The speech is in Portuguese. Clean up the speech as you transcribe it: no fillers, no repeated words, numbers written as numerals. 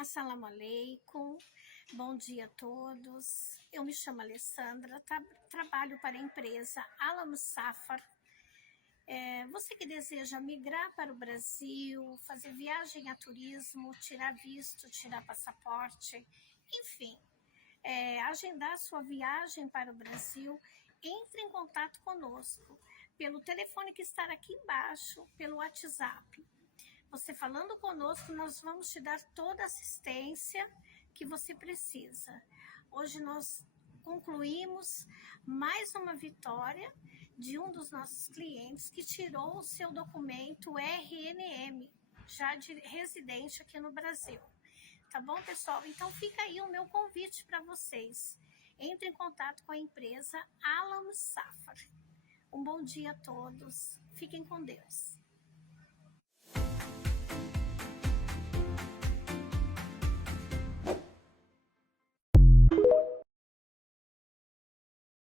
Assalamu alaikum, bom dia a todos. Eu me chamo Alessandra, trabalho para a empresa Al Musafar. Você que deseja migrar para o Brasil, fazer viagem a turismo, tirar visto, tirar passaporte, enfim, agendar sua viagem para o Brasil, entre em contato conosco pelo telefone que está aqui embaixo, pelo WhatsApp. Você falando conosco, nós vamos te dar toda a assistência que você precisa. Hoje nós concluímos mais uma vitória de um dos nossos clientes que tirou o seu documento RNM, já de residente aqui no Brasil. Tá bom, pessoal? Então fica aí o meu convite para vocês. Entre em contato com a empresa Al Musafar. Um bom dia a todos. Fiquem com Deus.